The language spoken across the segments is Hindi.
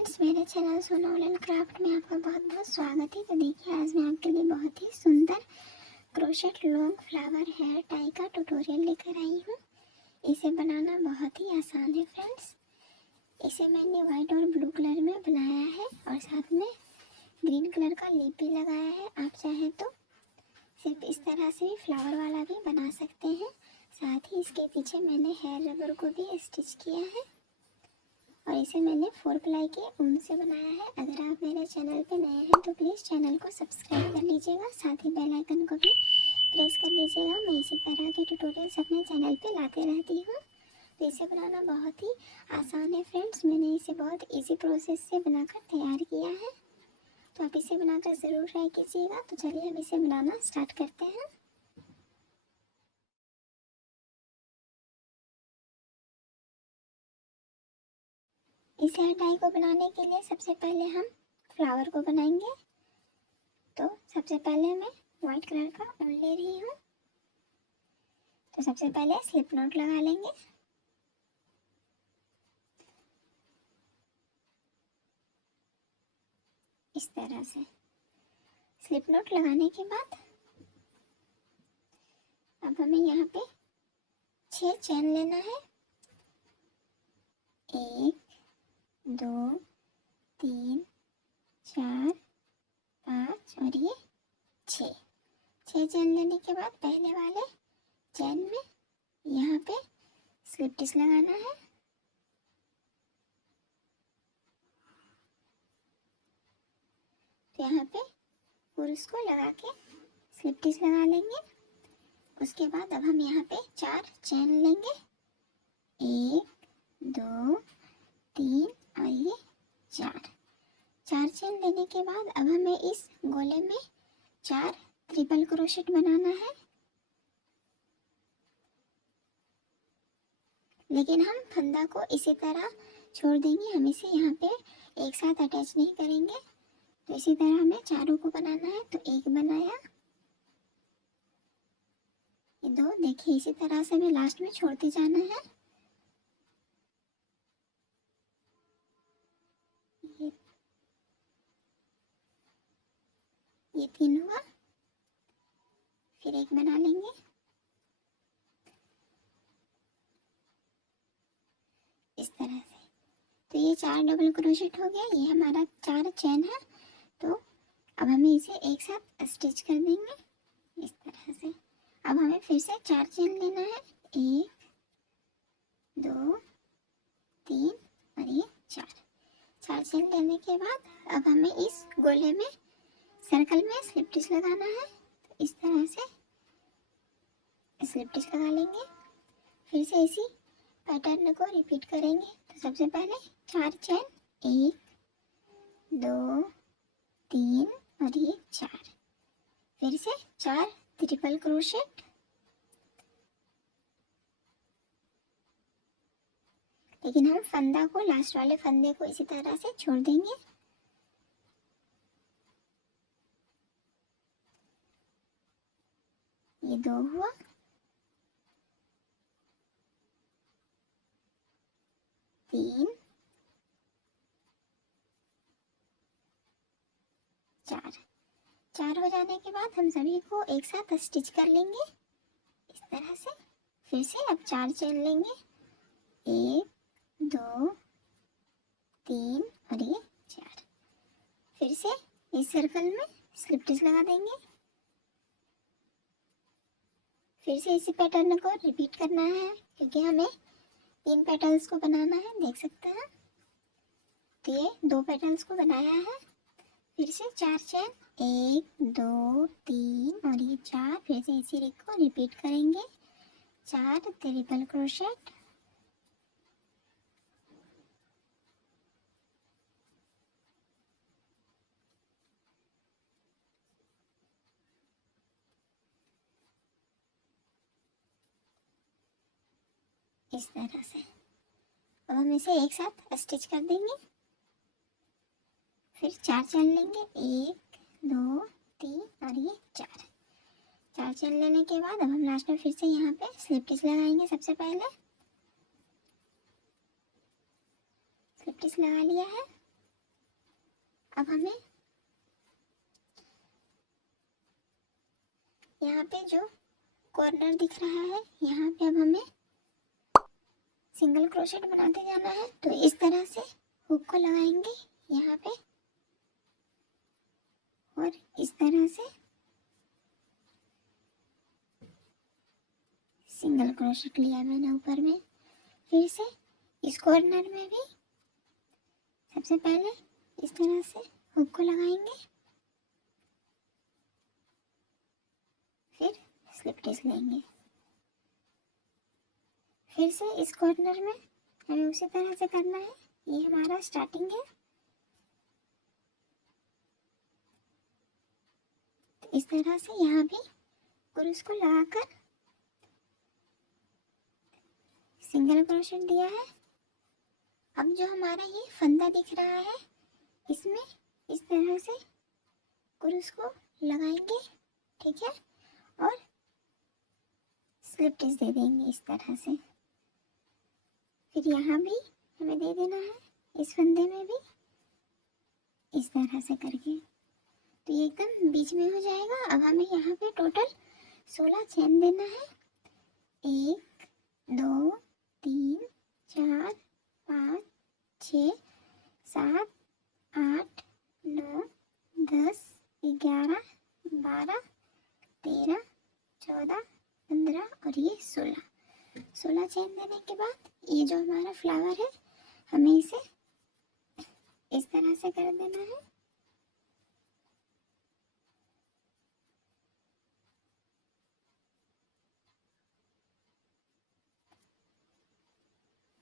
फ्रेंड्स, मेरे चैनल सोनोलन क्राफ्ट में आपका बहुत बहुत स्वागत है। तो देखिए, आज मैं आपके लिए बहुत ही सुंदर crochet long flower hair tie का ट्यूटोरियल लेकर आई हूँ। इसे बनाना बहुत ही आसान है फ्रेंड्स। इसे मैंने वाइट और ब्लू कलर में बनाया है और साथ में ग्रीन कलर का लीप भी लगाया है। आप चाहें तो सिर्फ इस तरह से भी फ्लावर वाला भी बना सकते हैं। साथ ही इसके पीछे मैंने हेयर रबर को भी स्टिच किया है और इसे मैंने 4 प्लाई के ऊन से बनाया है। अगर आप मेरे चैनल पे नए हैं तो प्लीज़ चैनल को सब्सक्राइब कर लीजिएगा, साथ ही बेल आइकन को भी प्रेस कर लीजिएगा। मैं इसी तरह के ट्यूटोरियल्स अपने चैनल पे लाते रहती हूँ। तो इसे बनाना बहुत ही आसान है फ्रेंड्स। मैंने इसे बहुत ईजी प्रोसेस से बनाकर तैयार किया है, तो आप इसे बनाकर ज़रूर ट्राई कीजिएगा। तो चलिए हम इसे बनाना स्टार्ट करते हैं। इस हेयर टाई को बनाने के लिए सबसे पहले हम फ्लावर को बनाएंगे। तो सबसे पहले मैं व्हाइट कलर का ऊन ले रही हूँ। तो सबसे पहले स्लिप नॉट लगा लेंगे। इस तरह से स्लिप नॉट लगाने के बाद अब हमें यहाँ पे 6 चेन लेना है। 1 2 3 4 5 और ये 6 चेन लेने के बाद पहले वाले चेन में यहाँ पे स्लिप टिच लगाना है। तो यहाँ पे पुरुष को लगा के स्लिप टिच लगा लेंगे। उसके बाद अब हम यहाँ पे 4 चेन लेंगे। 1 2 3 और ये 4 चेन लेने के बाद अब हमें इस गोले में 4 ट्रिपल क्रोशेट बनाना है। लेकिन हम फंदा को इसी तरह छोड़ देंगे, हम इसे यहाँ पे एक साथ अटैच नहीं करेंगे। तो इसी तरह हमें चारों को बनाना है। तो एक बनाया, ये 2, देखिए इसी तरह से हमें लास्ट में छोड़ते जाना है। ये 3 हुआ, फिर एक बना लेंगे इस तरह से। तो ये 4 डबल क्रोशेट हो गया, ये हमारा 4 चेन है। तो अब हमें इसे एक साथ स्टिच कर देंगे इस तरह से। अब हमें फिर से 4 चेन लेना है। 1 2 3 और ये 4 चेन लेने के बाद अब हमें इस गोले में सर्कल में स्लिप टिच लगाना है। तो इस तरह से स्लिप टिच लगा लेंगे। फिर से इसी पैटर्न को रिपीट करेंगे। तो सबसे पहले 4 चेन, 1 2 3 और ये 4, फिर से 4 ट्रिपल क्रोशेट। लेकिन हम फंदा को, लास्ट वाले फंदे को इसी तरह से छोड़ देंगे। ये 2 हुआ, 3 4 हो जाने के बाद हम सभी को एक साथ स्टिच कर लेंगे इस तरह से। फिर से अब 4 चेन लेंगे। 1 2 3 और ये 4, फिर से इस सर्कल में स्लिप टिच लगा देंगे। फिर से इसी पैटर्न को रिपीट करना है, क्योंकि हमें 3 पेटल्स को बनाना है, देख सकते हैं। तो ये 2 पेटल्स को बनाया है। फिर से 4 चेन, 1 2 3 और ये 4, फिर से इसी रिक को रिपीट करेंगे। 4 ट्रिपल क्रोशेट, इस तरह से। अब हम इसे एक साथ स्टिच कर देंगे। फिर 4 चेन लेंगे। 1 2 3 और ये 4 चेन लेने के बाद अब हम लास्ट में फिर से यहाँ पे स्लिप टिच लगाएंगे। सबसे पहले स्लिप टिच लगा लिया है। अब हमें यहाँ पे जो कॉर्नर दिख रहा है, यहाँ पे अब हमें सिंगल क्रोशेट बनाते जाना है। तो इस तरह से हुक को लगाएंगे यहाँ पे और इस तरह से सिंगल क्रोशेट लिया मैंने ऊपर में। फिर से इस कॉर्नर में भी सबसे पहले इस तरह से हुक को लगाएंगे, फिर स्लिप स्टिच लेंगे। फिर से इस कॉर्नर में हमें उसी तरह से करना है। ये हमारा स्टार्टिंग है। तो इस तरह से यहाँ भी क्रूस को लगाकर सिंगल क्रोशेट दिया है। अब जो हमारा ये फंदा दिख रहा है, इसमें इस तरह से क्रूस को लगाएंगे, ठीक है, और स्लिप स्टिच दे देंगे इस तरह से। फिर यहाँ भी हमें दे देना है, इस फंदे में भी इस तरह से करके। तो ये एकदम बीच में हो जाएगा। अब हमें यहाँ पे टोटल 16 चेन देना है। 1 2 3 4 5 6 7 8 9 10 11 12 13 14 15 और ये 16 चेन देने के बाद ये जो हमारा फ्लावर है, हमें इसे इस तरह से कर देना है।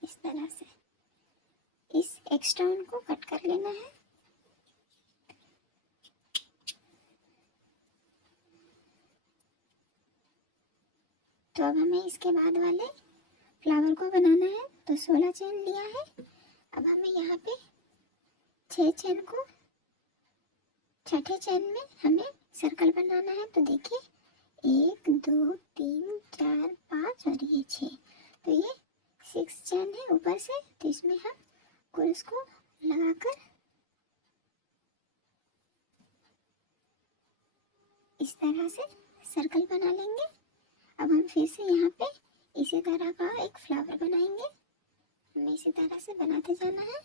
इस तरह से इस एक्स्ट्रा को कट कर लेना है। तो अब हमें इसके बाद वाले फ्लावर को बनाना है। तो 16 चेन लिया है। अब हमें यहाँ पे 6 चेन को छठे चेन में हमें सर्कल बनाना है। तो देखिए 1 2 3 4 5 और ये 6। तो ये 6 चेन है ऊपर से। तो इसमें हम क्रूस को लगाकर इस तरह से सर्कल बना लेंगे। अब हम फिर से यहाँ पे इसी तरह का एक फ्लावर बनाएंगे। हमें इसी तरह से बनाते जाना है।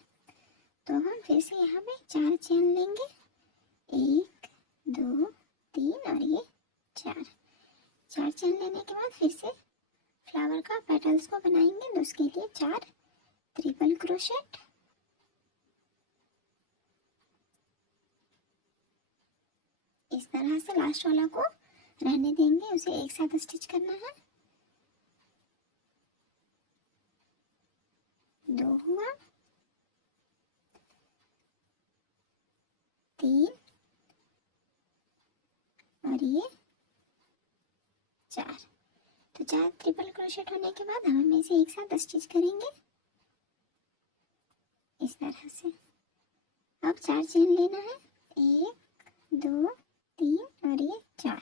तो हम फिर से यहाँ पे 4 चेन लेंगे, 1 2 3 और ये 4 चेन लेने के बाद फिर से फ्लावर का पेटल्स को बनाएंगे। तो उसके लिए 4 ट्रिपल क्रोशेट, इस तरह से लास्ट वाला को रहने देंगे, उसे एक साथ स्टिच करना है। 2 हुआ, 3 और ये 4। तो 4 ट्रिपल क्रोशेट होने के बाद हम इसे एक साथ स्टिच करेंगे इस तरह से। अब 4 चेन लेना है, 1 2 3 और ये 4।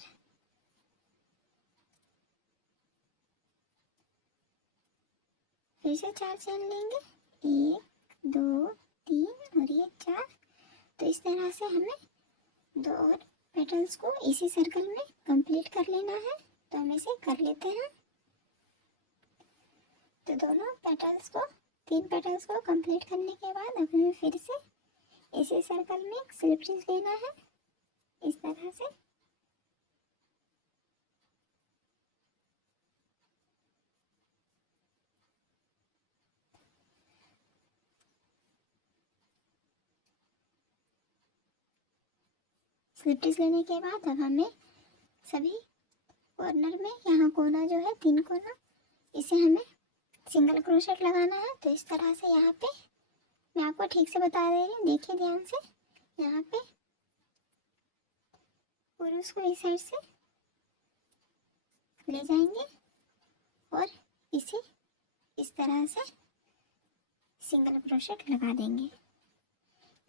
फिर से 4 चेन लेंगे, 1 2 3 और ये 4। तो इस तरह से हमें 2 और पेटल्स को इसी सर्कल में कंप्लीट कर लेना है। तो हम इसे कर लेते हैं। तो दोनों पेटल्स को 3 पेटल्स को कंप्लीट करने के बाद अब हमें फिर से इसी सर्कल में एक स्लिप स्टिच लेना है इस तरह से। स्लिप स्टिच लेने के बाद अब हमें सभी कॉर्नर में, यहाँ कोना जो है 3 कोना, इसे हमें सिंगल क्रोशेट लगाना है। तो इस तरह से यहाँ पे मैं आपको ठीक से बता दे रही हूँ, देखिए ध्यान से। यहाँ पे क्रूस को इस साइड से ले जाएंगे और इसे इस तरह से सिंगल क्रोशेट लगा देंगे,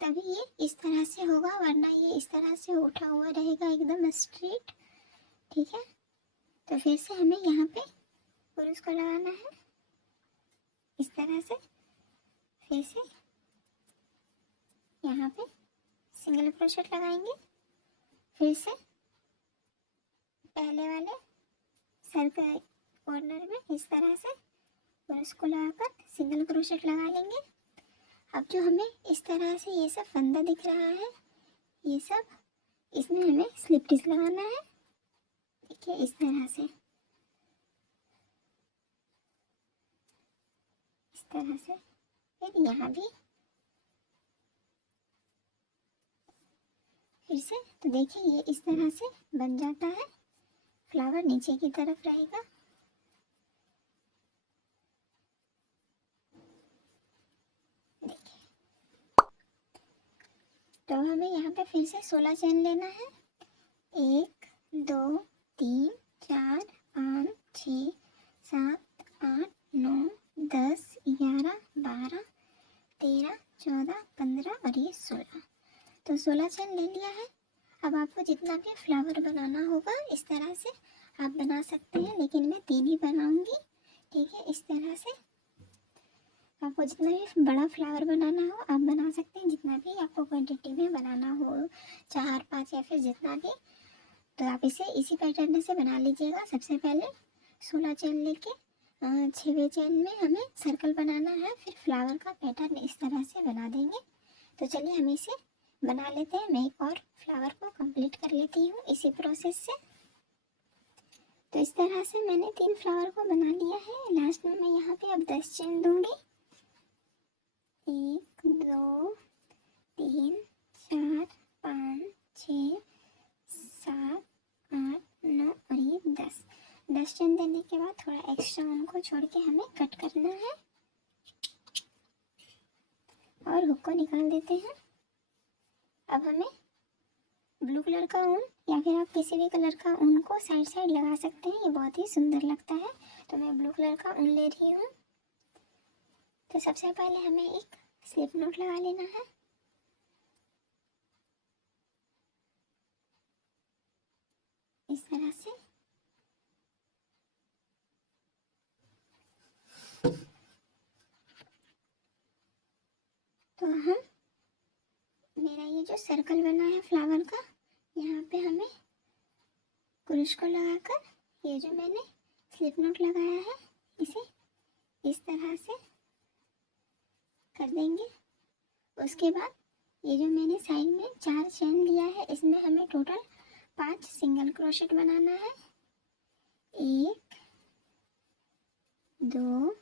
तभी ये इस तरह से होगा, वरना ये इस तरह से उठा हुआ रहेगा एकदम स्ट्रेट, ठीक है। तो फिर से हमें यहाँ पे क्रूस को लगाना है इस तरह से। फिर से यहाँ पे सिंगल क्रोशेट लगाएंगे, फिर से पहले वाले सर्कल कॉर्नर में इस तरह से और इसको लगाकर सिंगल क्रोशेट लगा लेंगे। अब जो हमें इस तरह से ये सब फंदा दिख रहा है, ये सब इसमें हमें स्लिप स्टिच लगाना है। देखिए इस तरह से, इस तरह से, फिर यहाँ भी फिर से। तो देखिए ये इस तरह से बन जाता है, फ्लावर नीचे की तरफ रहेगा। देखिए, तो हमें यहाँ पे फिर से 16 चेन लेना है। 1 2 3 4 5 6 7 8 9 10 11 12 13 14 15 और ये 16। तो 16 चेन ले लिया है। अब आपको जितना भी फ्लावर बनाना होगा इस तरह से आप बना सकते हैं, लेकिन मैं 3 ही बनाऊंगी। ठीक है, इस तरह से आपको जितना भी बड़ा फ्लावर बनाना हो आप बना सकते हैं, जितना भी आपको क्वांटिटी में बनाना हो, 4 5 या फिर जितना भी। तो आप इसे इसी पैटर्न से बना लीजिएगा। सबसे पहले 16 चेन लेके 6वें चेन में हमें सर्कल बनाना है, फिर फ्लावर का पैटर्न इस तरह से बना देंगे। तो चलिए हम इसे बना लेते हैं। मैं एक और फ्लावर को कंप्लीट कर लेती हूँ इसी प्रोसेस से। तो इस तरह से मैंने 3 फ्लावर को बना लिया है। लास्ट में मैं यहाँ पे अब 10 चेन दूंगी। 1 2 3 4 5 6 7 8 9 और ये 10 चेन देने के बाद थोड़ा एक्स्ट्रा उनको छोड़ के हमें कट करना है और हुक को निकाल देते हैं। अब हमें ब्लू कलर का ऊन या फिर आप किसी भी कलर का ऊन को साइड साइड लगा सकते हैं, ये बहुत ही सुंदर लगता है। तो मैं ब्लू कलर का ऊन ले रही हूँ। तो सबसे पहले हमें एक स्लिप नॉट लगा लेना है। इस तरह से तो हम मेरा ये जो सर्कल बना है फ्लावर का, यहाँ पे हमें क्रूश को लगाकर ये जो मैंने स्लिप नॉट लगाया है इसे इस तरह से कर देंगे। उसके बाद ये जो मैंने साइड में 4 चेन लिया है इसमें हमें टोटल 5 सिंगल क्रोशेट बनाना है। 1 2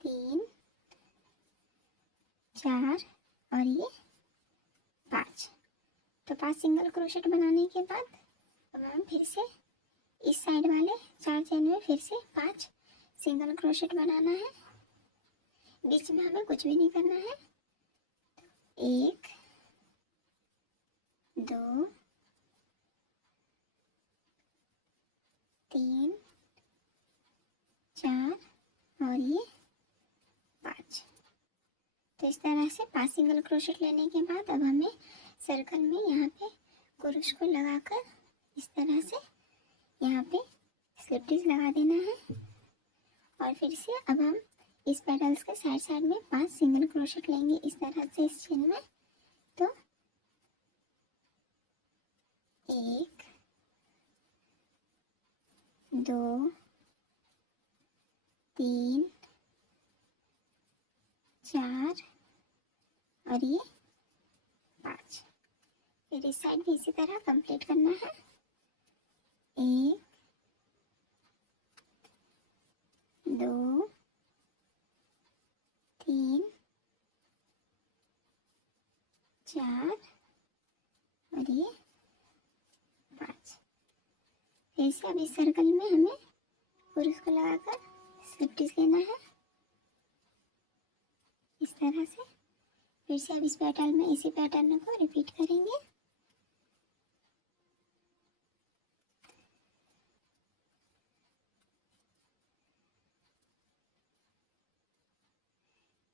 3 4 और ये 5। तो 5 सिंगल क्रोशेट बनाने के बाद अब हम फिर से इस साइड वाले 4 चेन में फिर से 5 सिंगल क्रोशेट बनाना है। बीच में हमें कुछ भी नहीं करना है। 1 2 3 4 और ये 5। तो इस तरह से 5 सिंगल क्रोशेट लेने के बाद अब हमें सर्कल में यहाँ पे क्रूश को लगाकर इस तरह से यहाँ पे स्लिप स्टिच लगा देना है। और फिर से अब हम इस पेटल्स के साइड साइड में 5 सिंगल क्रोशेट लेंगे इस तरह से इस चेन में। तो 1 2 3 4 और ये 5। फिर इस साइड भी इसी तरह कंप्लीट करना है। 1 2 3 4 और ये 5। फिर से अब इस सर्कल में हमें क्रूश को लगाकर स्लिप स्टिच लेना है इस तरह से। फिर से अब इस पैटर्न में इसी पैटर्न को रिपीट करेंगे।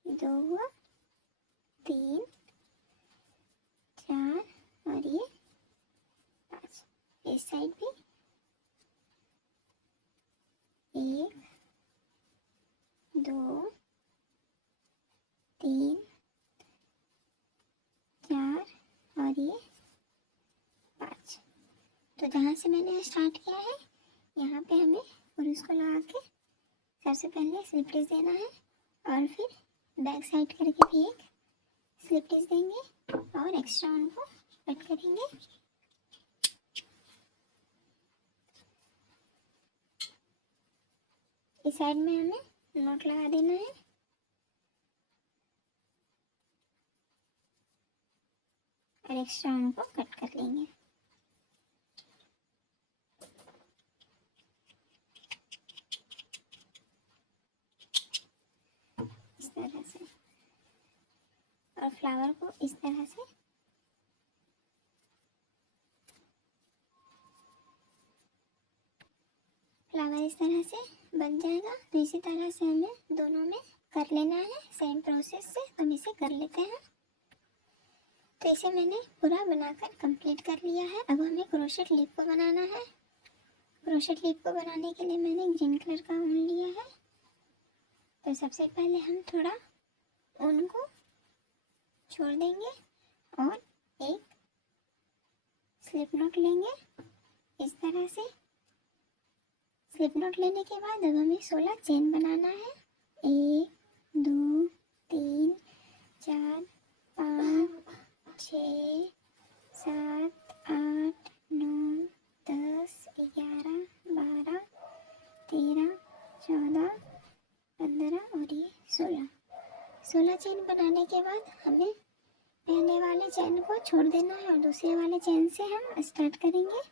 दो हुआ, 3 4 और ये 5। इस साइड भी 1 2 3 तो जहाँ से मैंने स्टार्ट किया है यहाँ पे हमें क्रूस को लगा के सबसे पहले स्लिप स्टिच देना है और फिर बैक साइड करके भी एक स्लिप स्टिच देंगे और एक्स्ट्रा उनको कट करेंगे। इस साइड में हमें नॉट लगा देना है और एक्स्ट्रा उनको कट कर लेंगे। इस तरह से और फ्लावर को इस तरह से फ्लावर इस तरह से बन जाएगा। तो इसी तरह से हमें दोनों में कर लेना है सेम प्रोसेस से। हम इसे कर लेते हैं। तो इसे मैंने पूरा बनाकर कंप्लीट कर लिया है। अब हमें क्रोशेट लीफ को बनाना है। क्रोशेट लीफ को बनाने के लिए मैंने ग्रीन कलर का ऊन लिया है। तो सबसे पहले हम थोड़ा ऊन को छोड़ देंगे और एक स्लिप नॉट लेंगे इस तरह से। स्लिप नॉट लेने के बाद अब हमें 16 चेन बनाना है। 1 2 3 4 5 6 7 8 9 10 11 12 13 14 15 और ये 16 चेन बनाने के बाद हमें पहले वाले चेन को छोड़ देना है और दूसरे वाले चेन से हम स्टार्ट करेंगे।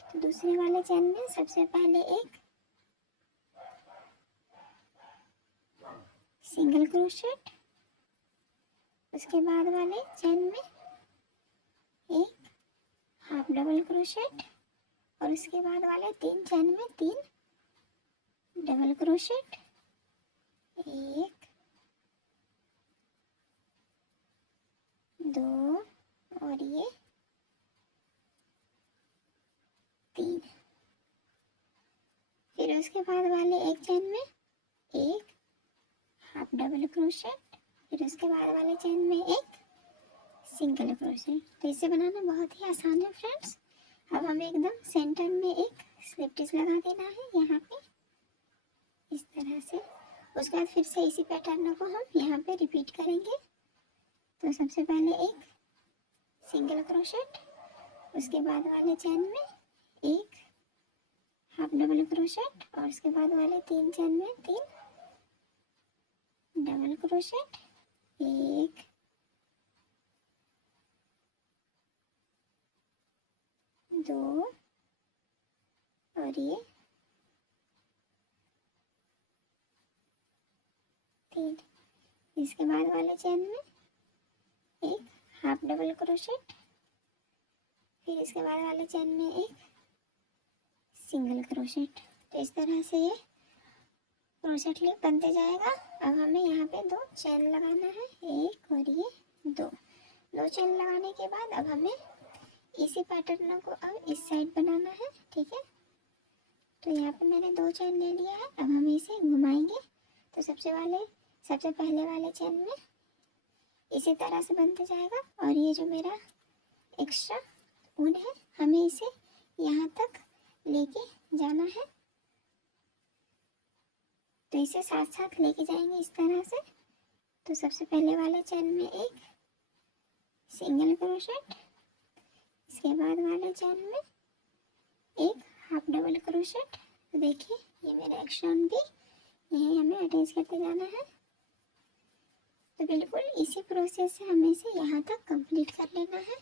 तो दूसरे वाले चेन में सबसे पहले एक सिंगल क्रोशेट, उसके बाद वाले चेन में एक हाफ डबल क्रोशेट और उसके बाद वाले 3 चेन में 3 डबल क्रोशेट, 1 2 और ये 3। फिर उसके बाद वाले एक चेन में एक हाफ डबल क्रोशेट, फिर उसके बाद वाले चेन में एक सिंगल क्रोशेट। तो इसे बनाना बहुत ही आसान है फ्रेंड्स। अब हमें एकदम सेंटर में एक स्लिप स्टिच लगा देना है यहाँ पे इस तरह से। उसके बाद फिर से इसी पैटर्न को हम यहाँ पे रिपीट करेंगे। तो सबसे पहले एक सिंगल क्रोशेट, उसके बाद वाले चेन में एक हाफ डबल क्रोशेट और उसके बाद वाले 3 चेन में 3 डबल क्रोशेट, 1 2 और ये 3। इसके बाद वाले चेन में एक हाफ डबल क्रोशेट, फिर इसके बाद वाले चेन में एक सिंगल क्रोशेट। तो इस तरह से ये क्रोशेट लीफ बनते जाएगा। अब हमें यहाँ पे 2 चेन लगाना है, एक और ये 2 चेन लगाने के बाद अब हमें इसी पैटर्न को अब इस साइड बनाना है। ठीक है, तो यहाँ पे मैंने 2 चेन ले लिया है। अब हम इसे घुमाएंगे। तो सबसे पहले वाले चेन में इसी तरह से बनते जाएगा और ये जो मेरा एक्स्ट्रा ऊन है हमें इसे यहाँ तक लेके जाना है। तो इसे साथ साथ लेके जाएंगे इस तरह से। तो सबसे पहले वाले चेन में एक सिंगल क्रोशेट, इसके बाद वाले चेन में एक हाफ डबल क्रोशेट। तो देखिए ये मेरा एक्स्ट्रा ऊन भी यही हमें अटैच करते जाना है। तो बिल्कुल इसी प्रोसेस से हमें इसे यहाँ तक कंप्लीट कर लेना है।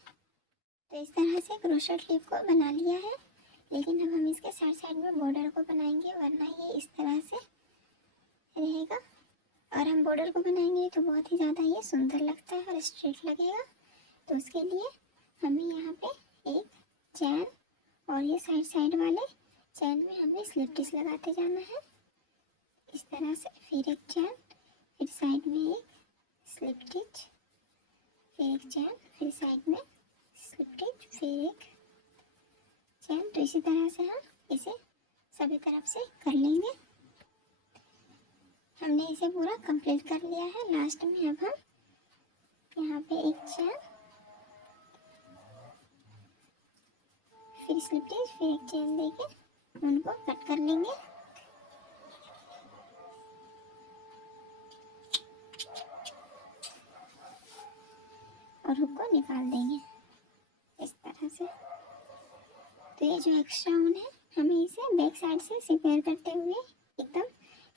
तो इस तरह से क्रोशेट लीफ को बना लिया है, लेकिन अब हम इसके साइड में बॉर्डर को बनाएंगे, वरना ये इस तरह से रहेगा। और हम बॉर्डर को बनाएंगे तो बहुत ही ज़्यादा ये सुंदर लगता है और स्ट्रेट लगेगा। तो उसके लिए हमें यहाँ पे एक चैन और ये साइड वाले चैन में हमें स्लिप स्टिच लगाते जाना है इस तरह से। फिर एक चैन, फिर साइड में एक स्लिप स्टिच, फिर एक चैन, फिर साइड में स्लिप स्टिच, फिर एक चैन। तो इसी तरह से हम इसे सभी तरफ से कर लेंगे। हमने इसे पूरा कंप्लीट कर लिया है। लास्ट में अब हम यहाँ पे एक चैन, फिर स्लिप स्टिच, फिर एक चेन देके उनको कट कर लेंगे। और हुक को निकाल देंगे इस तरह से। तो ये जो एक्स्ट्रा ऊन है हमें इसे बैक साइड से सिक्योर करते हुए एकदम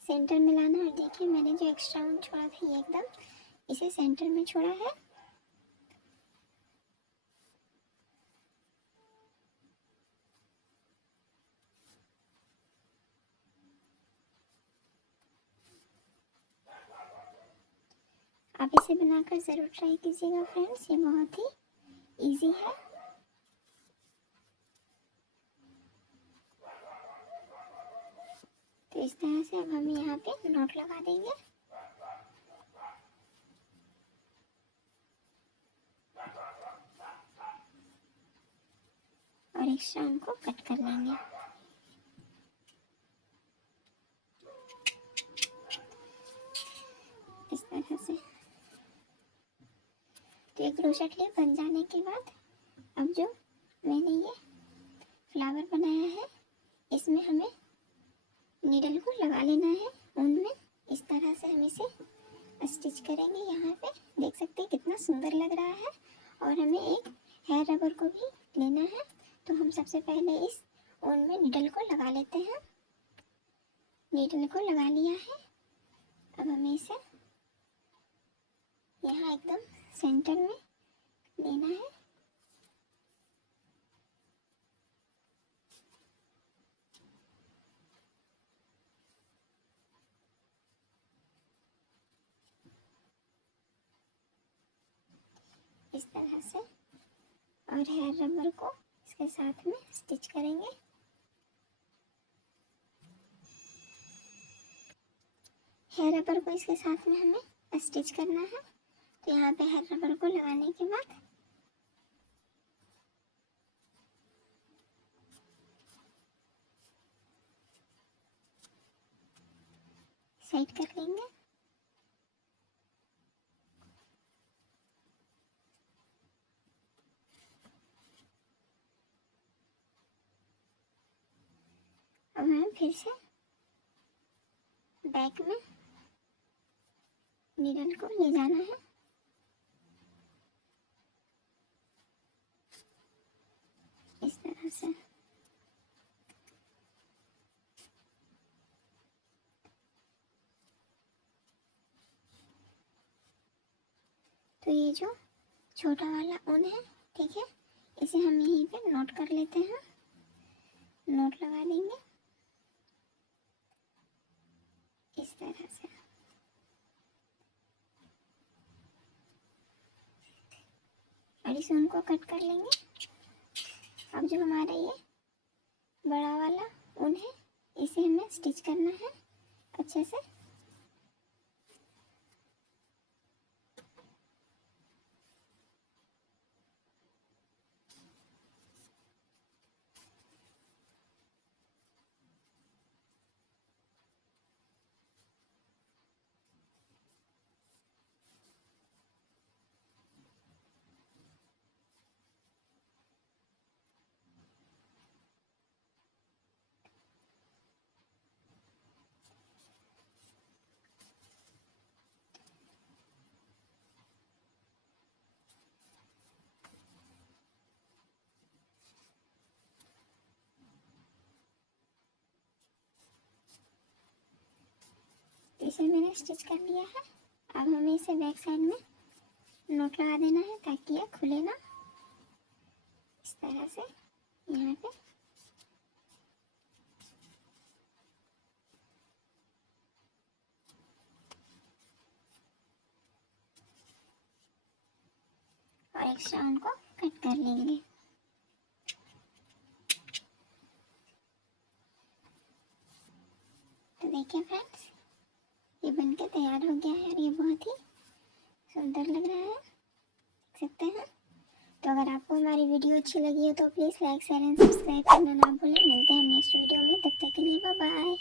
सेंटर में लाना है। देखिए मैंने जो एक्स्ट्रा ऊन छोड़ा था ये एकदम इसे सेंटर में छोड़ा है। आप इसे बनाकर ज़रूर ट्राई कीजिएगा फ्रेंड्स, ये बहुत ही इजी है। तो इस तरह से अब हम यहाँ पे नॉट लगा देंगे और एक्स्ट्रा उनको कट कर लेंगे। इस तरह से। तो एक क्रोशेट लेस बन जाने के बाद अब जो मैंने ये फ्लावर बनाया है इसमें हमें नीडल को लगा लेना है ऊन में। इस तरह से हम इसे स्टिच करेंगे। यहाँ पे देख सकते हैं कितना सुंदर लग रहा है। और हमें एक हेयर रबर को भी लेना है। तो हम सबसे पहले इस ऊन में नीडल को लगा लेते हैं। नीडल को लगा लिया है। अब हमें इसे यहाँ एकदम सेंटर में लेना है। इस तरह से। और हेयर रबर को इसके साथ में स्टिच करेंगे। हेयर रबर को इसके साथ में हमें स्टिच करना है। तो यहाँ पे हेयर रबर को लगाने के बाद साइड कर लेंगे। अब हमें फिर से बैक में नीडल को ले जाना है। इस तरह से। तो ये जो छोटा वाला ऊन है, ठीक है, इसे हम यहीं पे नोट कर लेते हैं। नोट लगा देंगे इस तरह से। और इस ऊन को कट कर लेंगे। अब जो हमारा ये बड़ा वाला ऊन है इसे हमें स्टिच करना है अच्छे से। इसे मैंने स्टिच कर लिया है। अब हमें इसे बैक साइड में नोट लगा देना है ताकि ये खुले ना। इस तरह से यहाँ पे। और एक्स्ट्रा उनको कट कर लेंगे। तो देखिए फ्रेंड्स, ये बनके तैयार हो गया है और ये बहुत ही सुंदर लग रहा है, देख सकते हैं। तो अगर आपको हमारी वीडियो अच्छी लगी हो तो please like share and subscribe करना ना भूलें। मिलते हैं नेक्स्ट वीडियो में, तब तक के लिए बाय बाय।